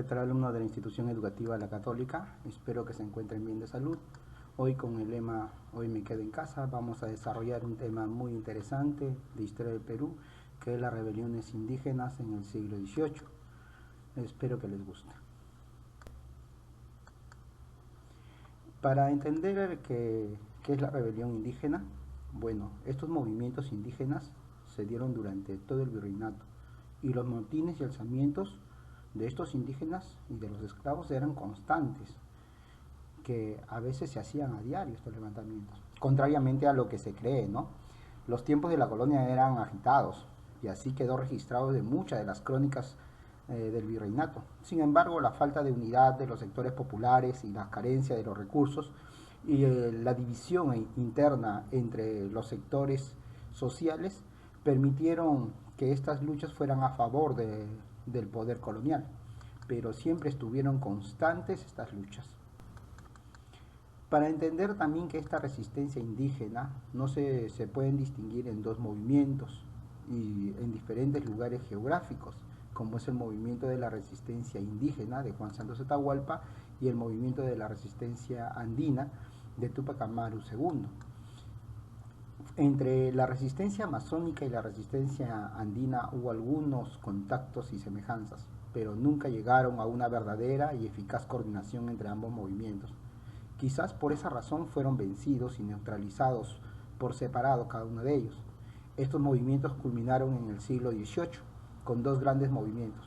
¿Qué tal, alumnos de la institución educativa La Católica? Espero que se encuentren bien de salud. Hoy con el lema Hoy me quedo en casa vamos a desarrollar un tema muy interesante de historia del Perú, que es las rebeliones indígenas en el siglo XVIII. Espero que les guste. Para entender qué es la rebelión indígena, bueno, estos movimientos indígenas se dieron durante todo el virreinato y los motines y alzamientos de estos indígenas y de los esclavos eran constantes, que a veces se hacían a diario estos levantamientos, contrariamente a lo que se cree, ¿no? Los tiempos de la colonia eran agitados y así quedó registrado de muchas de las crónicas del virreinato. Sin embargo, la falta de unidad de los sectores populares y la carencia de los recursos y la división interna entre los sectores sociales permitieron que estas luchas fueran a favor del poder colonial, pero siempre estuvieron constantes estas luchas. Para entender también que esta resistencia indígena no se pueden distinguir en dos movimientos y en diferentes lugares geográficos, como es el movimiento de la resistencia indígena de Juan Santos Atahualpa y el movimiento de la resistencia andina de Túpac Amaru II. Entre la resistencia amazónica y la resistencia andina hubo algunos contactos y semejanzas, pero nunca llegaron a una verdadera y eficaz coordinación entre ambos movimientos. Quizás por esa razón fueron vencidos y neutralizados por separado cada uno de ellos. Estos movimientos culminaron en el siglo XVIII con dos grandes movimientos,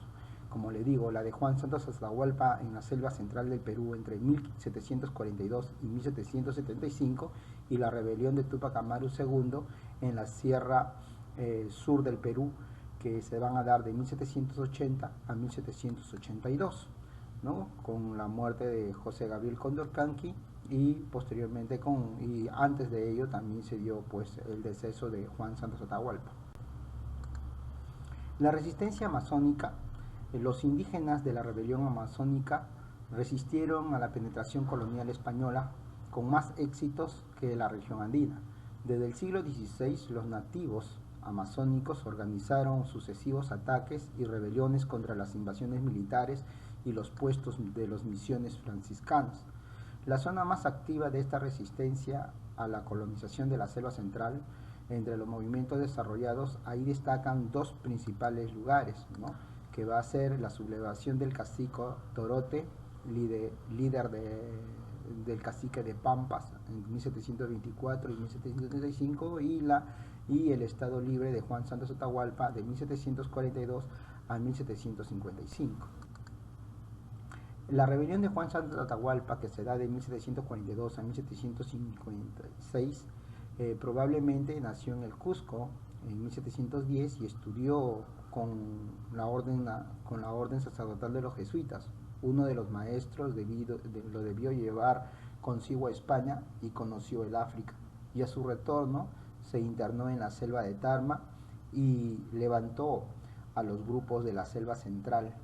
como le digo, la de Juan Santos Atahualpa en la selva central del Perú entre 1742 y 1775 y la rebelión de Túpac Amaru II en la sierra sur del Perú, que se van a dar de 1780 a 1782, ¿no? Con la muerte de José Gabriel Condorcanqui y posteriormente y antes de ello también se dio pues el deceso de Juan Santos Atahualpa. La resistencia amazónica, los indígenas de la rebelión amazónica resistieron a la penetración colonial española con más éxitos que la región andina. Desde el siglo XVI los nativos amazónicos organizaron sucesivos ataques y rebeliones contra las invasiones militares y los puestos de los misiones franciscanos. La zona más activa de esta resistencia a la colonización de la selva central, entre los movimientos desarrollados, ahí destacan dos principales lugares, ¿no? Que va a ser la sublevación del cacique Torote, líder del cacique de Pampas en 1724 y 1735, y el Estado Libre de Juan Santos Atahualpa de 1742 a 1755. La rebelión de Juan Santos Atahualpa, que se da de 1742 a 1756, probablemente nació en el Cusco en 1710 y estudió con la orden sacerdotal de los jesuitas. Uno de los maestros lo debió llevar consigo a España y conoció el África, y a su retorno se internó en la selva de Tarma y levantó a los grupos de la selva central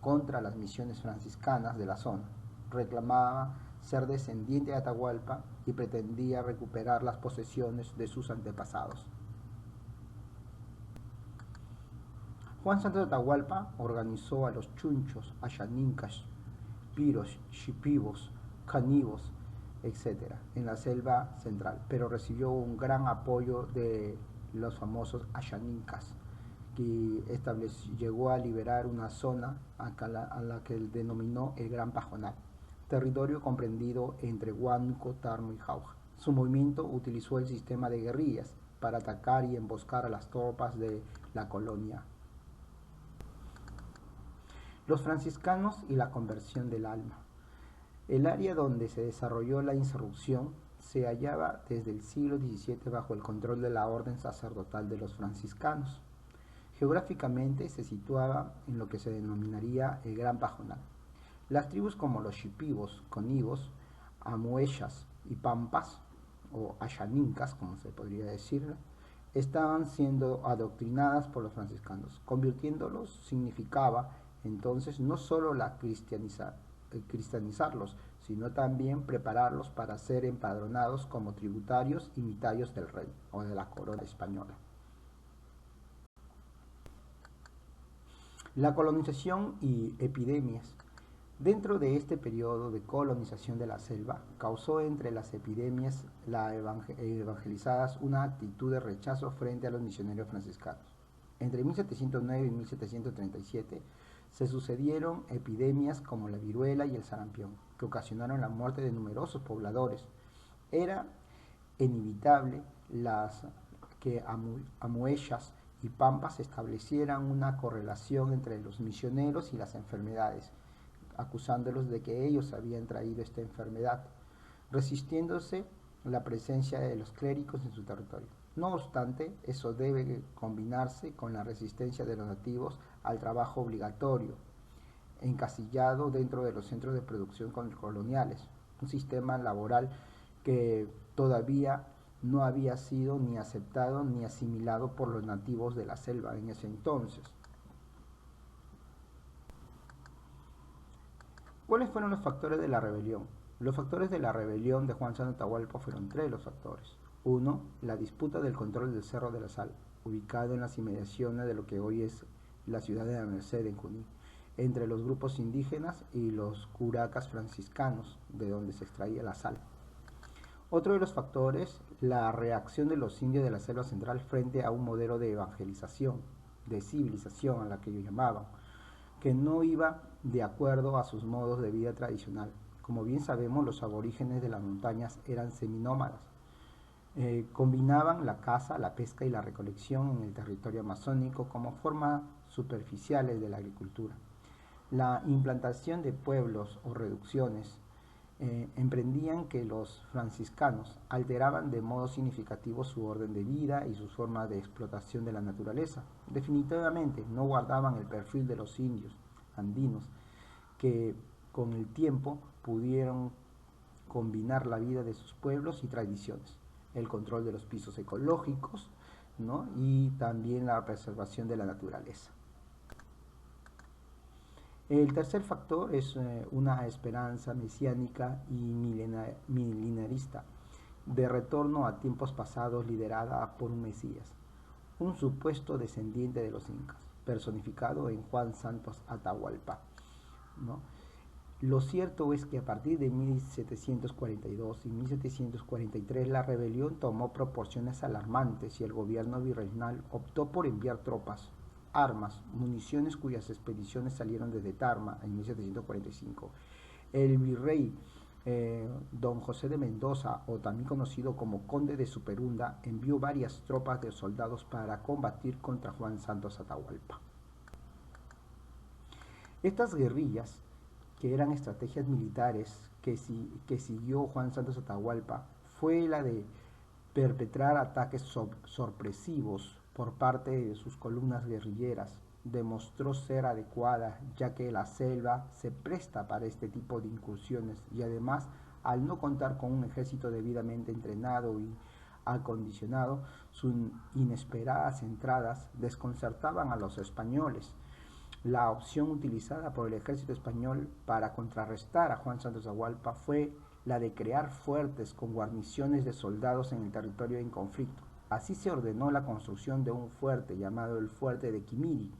contra las misiones franciscanas de la zona. Reclamaba ser descendiente de Atahualpa y pretendía recuperar las posesiones de sus antepasados. Juan Santos Atahualpa organizó a los chunchos, ayanincas, piros, shipibos, canibos, etc. en la selva central, pero recibió un gran apoyo de los famosos ayanincas, que llegó a liberar una zona a la que él denominó el Gran Pajonal, territorio comprendido entre Huánuco, Tarma y Jauja. Su movimiento utilizó el sistema de guerrillas para atacar y emboscar a las tropas de la colonia. Los franciscanos y la conversión del alma. El área donde se desarrolló la insurrección se hallaba desde el siglo XVII bajo el control de la orden sacerdotal de los franciscanos. Geográficamente se situaba en lo que se denominaría el Gran Pajonal. Las tribus como los shipibos, conibos, amuechas y pampas, o ayanincas, como se podría decir, estaban siendo adoctrinadas por los franciscanos. Convirtiéndolos significaba entonces no solo cristianizarlos, sino también prepararlos para ser empadronados como tributarios y mitarios del rey o de la corona española. La colonización y epidemias. Dentro de este periodo de colonización de la selva, causó entre las epidemias evangelizadas una actitud de rechazo frente a los misioneros franciscanos. Entre 1709 y 1737 se sucedieron epidemias como la viruela y el sarampión, que ocasionaron la muerte de numerosos pobladores. Era inevitable que Amuechas y Pampas establecieran una correlación entre los misioneros y las enfermedades, acusándolos de que ellos habían traído esta enfermedad, resistiéndose la presencia de los clérigos en su territorio. No obstante, eso debe combinarse con la resistencia de los nativos al trabajo obligatorio, encasillado dentro de los centros de producción coloniales, un sistema laboral que todavía no había sido ni aceptado ni asimilado por los nativos de la selva en ese entonces. ¿Cuáles fueron los factores de la rebelión? Los factores de la rebelión de Juan Santos Atahualpa fueron tres los factores. Uno, la disputa del control del Cerro de la Sal, ubicado en las inmediaciones de lo que hoy es la ciudad de la Merced en Junín, entre los grupos indígenas y los curacas franciscanos, de donde se extraía la sal. Otro de los factores, la reacción de los indios de la selva central frente a un modelo de evangelización, de civilización a la que ellos llamaban, que no iba de acuerdo a sus modos de vida tradicional. Como bien sabemos, los aborígenes de las montañas eran seminómadas. Combinaban la caza, la pesca y la recolección en el territorio amazónico como formas superficiales de la agricultura. La implantación de pueblos o reducciones emprendían que los franciscanos alteraban de modo significativo su orden de vida y sus formas de explotación de la naturaleza. Definitivamente no guardaban el perfil de los indios andinos que con el tiempo pudieron combinar la vida de sus pueblos y tradiciones, el control de los pisos ecológicos, ¿no? Y también la preservación de la naturaleza. El tercer factor es una esperanza mesiánica y milenarista de retorno a tiempos pasados liderada por un Mesías, un supuesto descendiente de los incas, personificado en Juan Santos Atahualpa, ¿no? Lo cierto es que a partir de 1742 y 1743 la rebelión tomó proporciones alarmantes y el gobierno virreinal optó por enviar tropas, armas, municiones cuyas expediciones salieron desde Tarma en 1745. El virrey don José de Mendoza, o también conocido como Conde de Superunda, envió varias tropas de soldados para combatir contra Juan Santos Atahualpa. Estas guerrillas, que eran estrategias militares que siguió Juan Santos Atahualpa, fue la de perpetrar ataques sorpresivos por parte de sus columnas guerrilleras. Demostró ser adecuada, ya que la selva se presta para este tipo de incursiones y además, al no contar con un ejército debidamente entrenado y acondicionado, sus inesperadas entradas desconcertaban a los españoles. La opción utilizada por el ejército español para contrarrestar a Juan Santos Atahualpa fue la de crear fuertes con guarniciones de soldados en el territorio en conflicto. Así se ordenó la construcción de un fuerte llamado el Fuerte de Quimiri,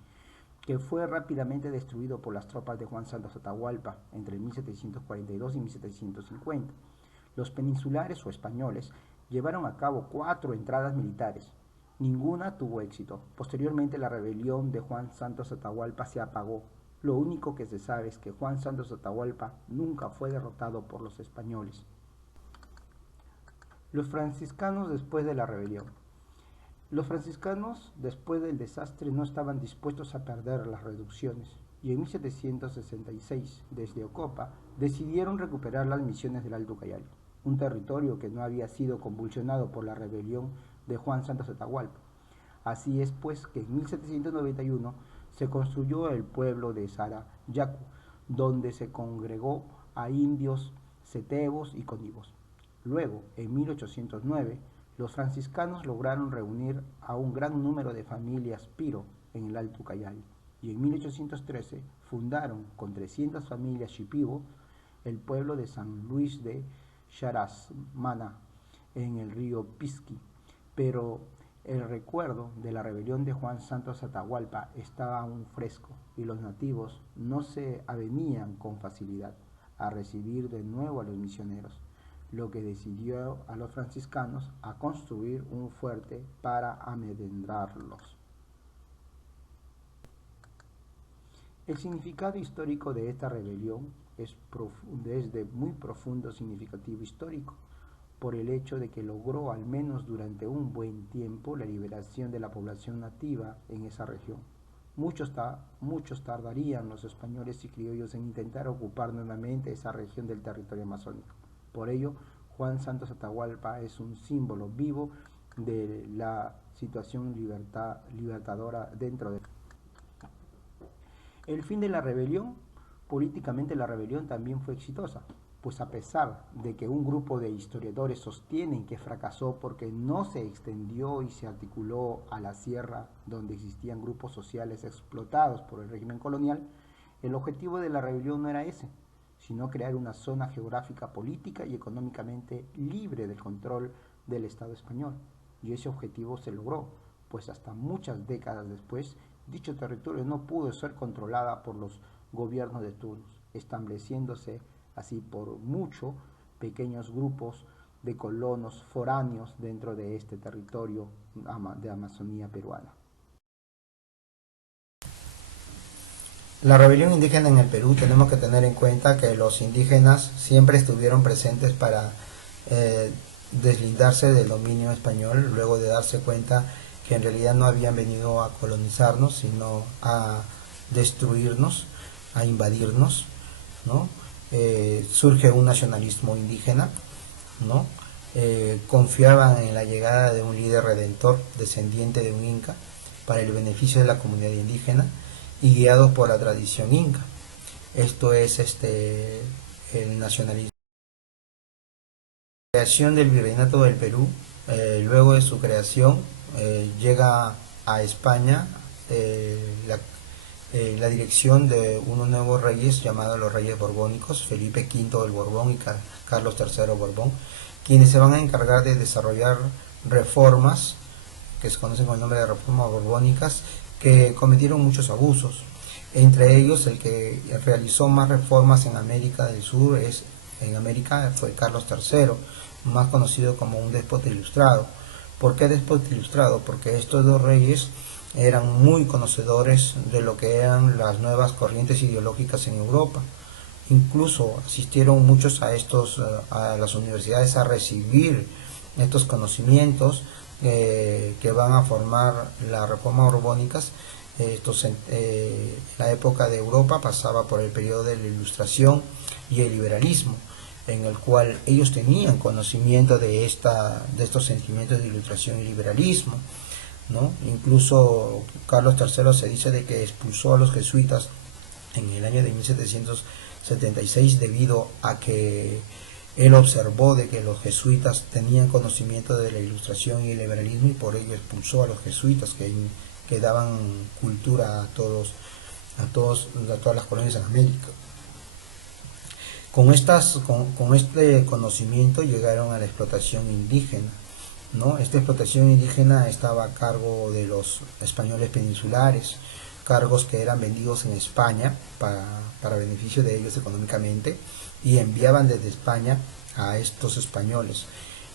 que fue rápidamente destruido por las tropas de Juan Santos Atahualpa entre 1742 y 1750. Los peninsulares o españoles llevaron a cabo 4 entradas militares. Ninguna tuvo éxito. Posteriormente la rebelión de Juan Santos Atahualpa se apagó. Lo único que se sabe es que Juan Santos Atahualpa nunca fue derrotado por los españoles. Los franciscanos después de la rebelión. Los franciscanos, después del desastre, no estaban dispuestos a perder las reducciones y en 1766, desde Ocopa, decidieron recuperar las misiones del Alto Ucayali, un territorio que no había sido convulsionado por la rebelión de Juan Santos Atahualpa. Así es pues que en 1791 se construyó el pueblo de Sarayacu, donde se congregó a indios, setebos y conivos. Luego, en 1809, los franciscanos lograron reunir a un gran número de familias piro en el Alto Ucayali y en 1813 fundaron con 300 familias shipibo el pueblo de San Luis de Charasmana en el río Pisqui, pero El recuerdo de la rebelión de Juan Santos Atahualpa estaba aún fresco y los nativos no se avenían con facilidad a recibir de nuevo a los misioneros, lo que decidió a los franciscanos a construir un fuerte para amedrentarlos. El significado histórico de esta rebelión es de muy profundo significativo histórico, por el hecho de que logró al menos durante un buen tiempo la liberación de la población nativa en esa región. Muchos tardarían los españoles y criollos en intentar ocupar nuevamente esa región del territorio amazónico. Por ello, Juan Santos Atahualpa es un símbolo vivo de la situación libertadora dentro de... El fin de la rebelión, políticamente la rebelión también fue exitosa, pues a pesar de que un grupo de historiadores sostienen que fracasó porque no se extendió y se articuló a la sierra donde existían grupos sociales explotados por el régimen colonial, el objetivo de la rebelión no era ese, sino crear una zona geográfica, política y económicamente libre del control del Estado español. Y ese objetivo se logró, pues hasta muchas décadas después, dicho territorio no pudo ser controlada por los gobiernos de turnos, estableciéndose así por mucho pequeños grupos de colonos foráneos dentro de este territorio de Amazonía peruana. La rebelión indígena en el Perú, tenemos que tener en cuenta que los indígenas siempre estuvieron presentes para deslindarse del dominio español, luego de darse cuenta que en realidad no habían venido a colonizarnos, sino a destruirnos, a invadirnos, ¿no? Surge un nacionalismo indígena, ¿no? Confiaban en la llegada de un líder redentor, descendiente de un inca, para el beneficio de la comunidad indígena y guiados por la tradición inca. Esto es el nacionalismo. La creación del Virreinato del Perú, luego de su creación, llega a España la dirección de unos nuevos reyes llamados los Reyes Borbónicos, Felipe V el Borbón y Carlos III Borbón, quienes se van a encargar de desarrollar reformas que se conocen con el nombre de reformas borbónicas, que cometieron muchos abusos. Entre ellos, el que realizó más reformas en América del Sur fue Carlos III, más conocido como un déspota ilustrado. ¿Por qué déspota ilustrado? Porque estos dos reyes eran muy conocedores de lo que eran las nuevas corrientes ideológicas en Europa. Incluso asistieron muchos a las universidades a recibir estos conocimientos que van a formar las reformas borbónicas. La época de Europa pasaba por el periodo de la Ilustración y el liberalismo, en el cual ellos tenían conocimiento de estos sentimientos de ilustración y liberalismo, ¿no? Incluso Carlos III se dice de que expulsó a los jesuitas en el año de 1776 debido a que él observó de que los jesuitas tenían conocimiento de la ilustración y el liberalismo, y por ello expulsó a los jesuitas que daban cultura a todas las colonias en América. Con este conocimiento llegaron a la explotación indígena, ¿no? Esta explotación indígena estaba a cargo de los españoles peninsulares, cargos que eran vendidos en España para beneficio de ellos económicamente, y enviaban desde España a estos españoles.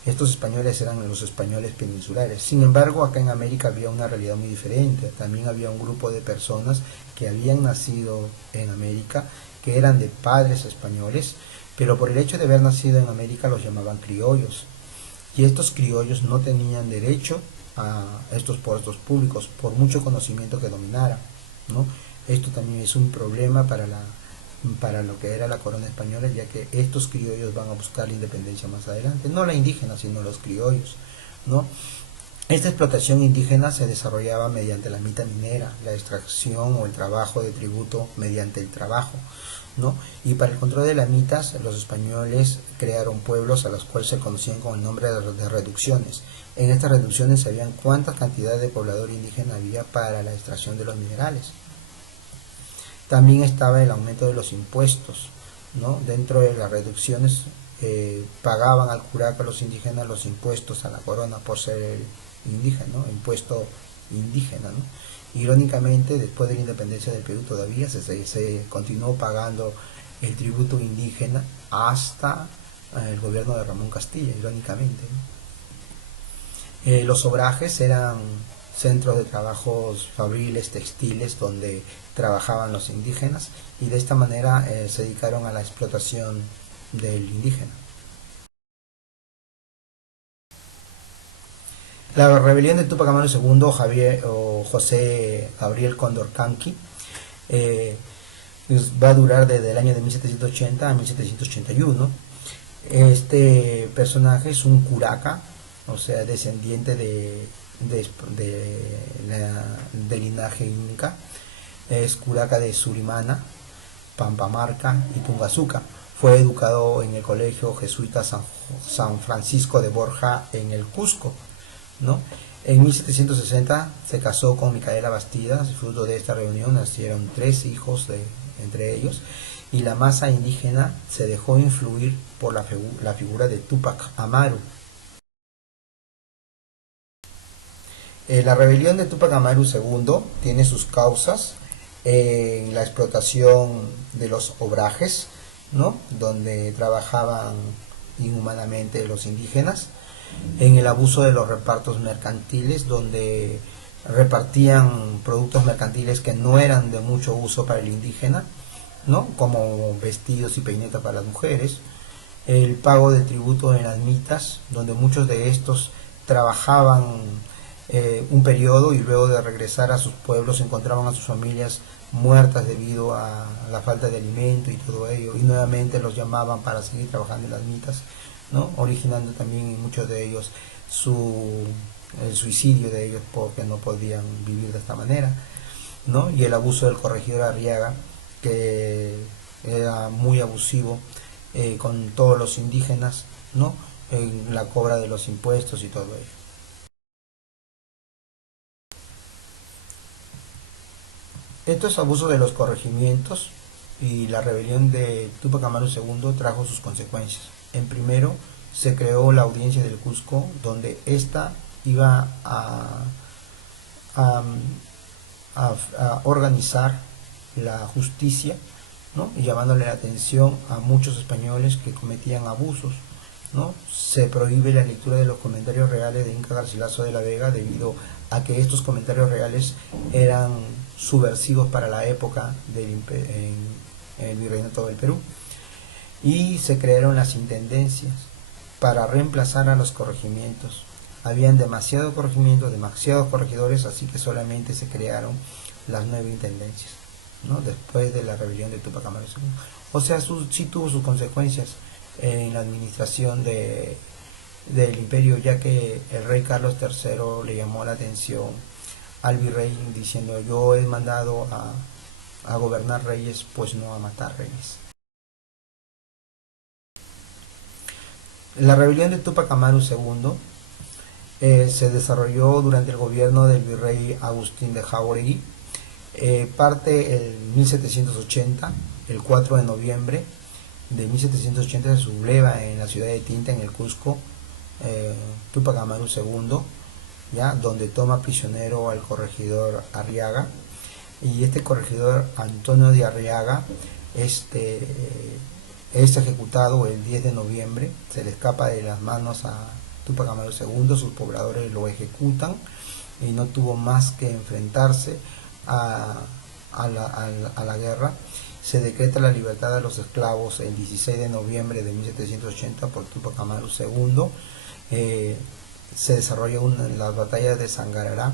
Estos españoles eran los españoles peninsulares. Sin embargo, acá en América había una realidad muy diferente. También había un grupo de personas que habían nacido en América, que eran de padres españoles, pero por el hecho de haber nacido en América los llamaban criollos. Y estos criollos no tenían derecho a estos puestos públicos, por mucho conocimiento que dominara, ¿no? Esto también es un problema para lo que era la corona española, ya que estos criollos van a buscar la independencia más adelante, no la indígena, sino los criollos, ¿no? Esta explotación indígena se desarrollaba mediante la mita minera, la extracción o el trabajo de tributo mediante el trabajo, ¿no? Y para el control de las mitas, los españoles crearon pueblos a los cuales se conocían con el nombre de reducciones. En estas reducciones sabían cuántas cantidades de poblador indígena había para la extracción de los minerales. También estaba el aumento de los impuestos, ¿no? Dentro de las reducciones pagaban al curaca los indígenas los impuestos a la corona por ser indígena, ¿no? Impuesto indígena, ¿no? Irónicamente, después de la independencia del Perú todavía se continuó pagando el tributo indígena hasta el gobierno de Ramón Castilla, irónicamente, ¿no? Los obrajes eran centros de trabajos fabriles, textiles, donde trabajaban los indígenas, y de esta manera se dedicaron a la explotación del indígena. La rebelión de Túpac Amaru II, José Gabriel Condorcanqui, va a durar desde el año de 1780 a 1781. Este personaje es un curaca, o sea, descendiente del linaje inca. Es curaca de Surimana, Pampamarca y Tungazuca. Fue educado en el colegio jesuita San Francisco de Borja en el Cusco, ¿no? En 1760 se casó con Micaela Bastidas. Fruto de esta reunión nacieron 3 hijos entre ellos, y la masa indígena se dejó influir por la figura de Túpac Amaru. La rebelión de Túpac Amaru II tiene sus causas en la explotación de los obrajes, ¿no? Donde trabajaban inhumanamente los indígenas, en el abuso de los repartos mercantiles, donde repartían productos mercantiles que no eran de mucho uso para el indígena, ¿no? Como vestidos y peinetas para las mujeres, el pago de tributo en las mitas, donde muchos de estos trabajaban un periodo y luego de regresar a sus pueblos encontraban a sus familias muertas debido a la falta de alimento y todo ello, y nuevamente los llamaban para seguir trabajando en las mitas, ¿no? Originando también en muchos de ellos el suicidio de ellos, porque no podían vivir de esta manera, ¿no? Y el abuso del corregidor Arriaga, que era muy abusivo con todos los indígenas, ¿no? En la cobra de los impuestos y todo ello. Estos abusos de los corregimientos y la rebelión de Túpac Amaru II trajo sus consecuencias. En primero, se creó la Audiencia del Cusco, donde ésta iba a organizar la justicia, ¿no? Y llamándole la atención a muchos españoles que cometían abusos, ¿no? Se prohíbe la lectura de los comentarios reales de Inca Garcilaso de la Vega, debido a que estos comentarios reales eran subversivos para la época en el virreinato del Perú, y se crearon las intendencias para reemplazar a los corregimientos. Habían demasiados corregimientos, demasiados corregidores, así que solamente se crearon las 9 intendencias, ¿no? Después de la rebelión de Túpac Amaru II. O sea, sí tuvo sus consecuencias en la administración del imperio, ya que el rey Carlos III le llamó la atención al virrey diciendo: yo he mandado a gobernar reyes, pues no a matar reyes. La rebelión de Túpac Amaru II se desarrolló durante el gobierno del virrey Agustín de Jáuregui. Parte en 1780, el 4 de noviembre de 1780 se subleva en la ciudad de Tinta, en el Cusco, Túpac Amaru II, ¿ya? Donde toma prisionero al corregidor Arriaga, y este corregidor Antonio de Arriaga es ejecutado el 10 de noviembre, se le escapa de las manos a Túpac Amaru II, sus pobladores lo ejecutan y no tuvo más que enfrentarse a la guerra. Se decreta la libertad de los esclavos el 16 de noviembre de 1780 por Túpac Amaru II. Se desarrolla la batalla de Sangarará,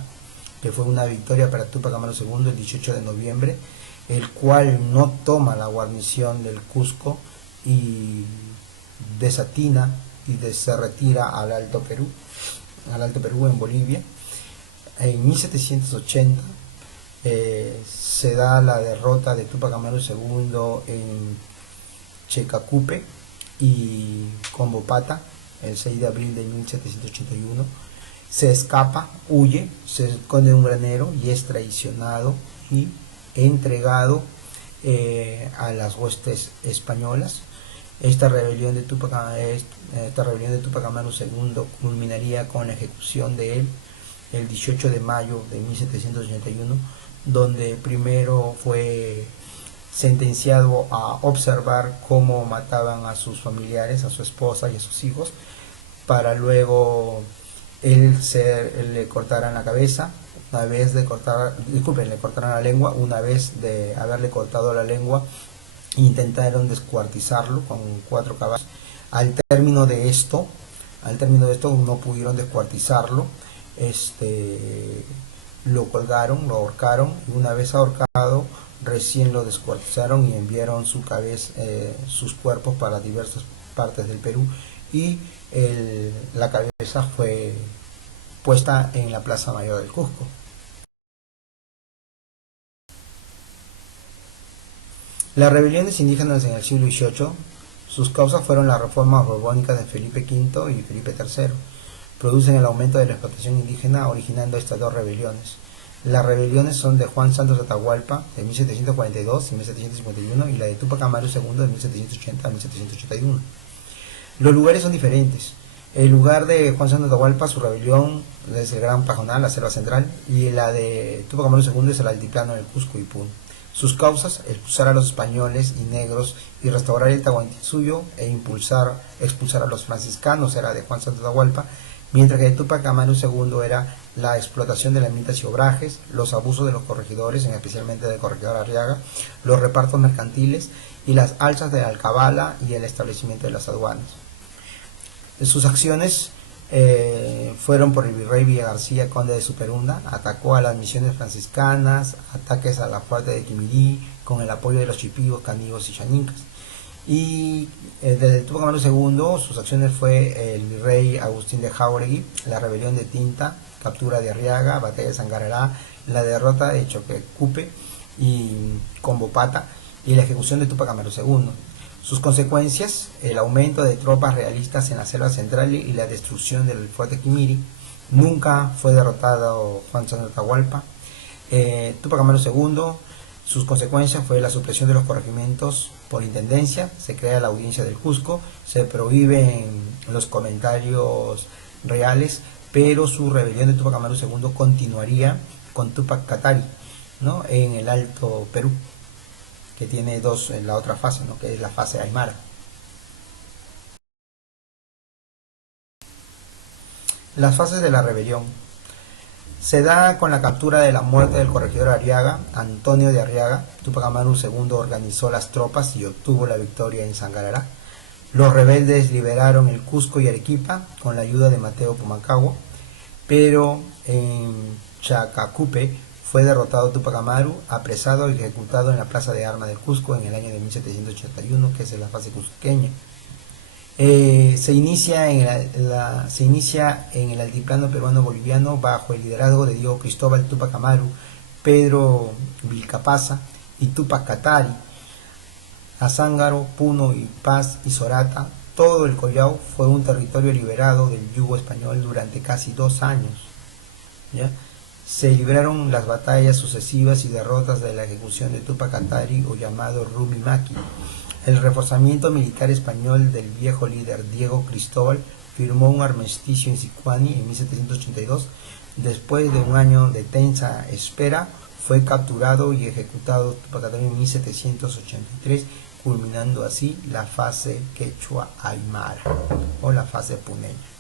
que fue una victoria para Túpac Amaru II el 18 de noviembre, el cual no toma la guarnición del Cusco y desatina y se retira al Alto Perú en Bolivia. En 1780 se da la derrota de Túpac Amaru II en Checacupe y Combopata el 6 de abril de 1781. Se escapa, huye, se esconde en un granero y es traicionado y entregado a las huestes españolas. Esta rebelión de Túpac Amaru II culminaría con la ejecución de él el 18 de mayo de 1781, donde primero fue sentenciado a observar cómo mataban a sus familiares, a su esposa y a sus hijos, para luego le cortaran la cabeza, una vez de cortar, disculpen, le cortaran la lengua. Una vez de haberle cortado la lengua, intentaron descuartizarlo con 4 caballos. Al término de esto no pudieron descuartizarlo, lo colgaron, lo ahorcaron, y una vez ahorcado recién lo descuartizaron y enviaron su cabeza, sus cuerpos para diversas partes del Perú, y la cabeza fue puesta en la Plaza Mayor del Cusco. Las rebeliones indígenas en el siglo XVIII, sus causas fueron las reformas borbónicas de Felipe V y Felipe III. Producen el aumento de la explotación indígena, originando estas 2 rebeliones. Las rebeliones son de Juan Santos Atahualpa, de 1742 y 1751, y la de Túpac Amaru II, de 1780 a 1781. Los lugares son diferentes. El lugar de Juan Santos Atahualpa, su rebelión, es el Gran Pajonal, la Selva Central, y la de Túpac Amaru II es el altiplano del Cusco y Puno. Sus causas: expulsar a los españoles y negros y restaurar el Tahuantinsuyo, e expulsar a los franciscanos, era de Juan Santos Atahualpa, mientras que de Túpac Amaru II era la explotación de las minas y obrajes, los abusos de los corregidores, especialmente del corregidor Arriaga, los repartos mercantiles y las alzas de la alcabala y el establecimiento de las aduanas. Sus acciones fueron por el virrey Villa García, conde de Superunda. Atacó a las misiones franciscanas, ataques a la fuerte de Quimirí, con el apoyo de los chipivos, canigos y chanincas. Y desde Túpac Amaru II, sus acciones fue el virrey Agustín de Jáuregui, la rebelión de Tinta, captura de Arriaga, batalla de Sangarará, la derrota de Choquecupe y Combopata, y la ejecución de Túpac Amaru II. Sus consecuencias: el aumento de tropas realistas en la selva central y la destrucción del fuerte Quimiri. Nunca fue derrotado Juan Santos Atahualpa. Túpac Amaru II, sus consecuencias fue la supresión de los corregimientos por intendencia, se crea la audiencia del Cusco, se prohíben los comentarios reales, pero su rebelión de Túpac Amaru II continuaría con Túpac Katari, ¿no?, en el Alto Perú, que tiene 2 en la otra fase, ¿no?, que es la fase aymara. Las fases de la rebelión. Se da con la captura de la muerte del corregidor Arriaga, Antonio de Arriaga. Túpac Amaru II organizó las tropas y obtuvo la victoria en Sangarará. Los rebeldes liberaron el Cusco y Arequipa con la ayuda de Mateo Pumacahua, pero en Chacacupe fue derrotado Túpac Amaru, apresado y ejecutado en la Plaza de Armas del Cusco en el año de 1781, que es la fase cusqueña. Se inicia en el altiplano peruano-boliviano bajo el liderazgo de Diego Cristóbal Túpac Amaru, Pedro Vilcapasa y Túpac Katari. Azángaro, Puno y Paz y Sorata, todo el Collao fue un territorio liberado del yugo español durante casi 2 años, ¿ya? Se libraron las batallas sucesivas y derrotas de la ejecución de Túpac Katari, o llamado Rumi Maqui. El reforzamiento militar español del viejo líder Diego Cristóbal firmó un armisticio en Sicuani en 1782. Después de un año de tensa espera, fue capturado y ejecutado Túpac Katari en 1783, culminando así la fase quechua aymara o la fase puneña.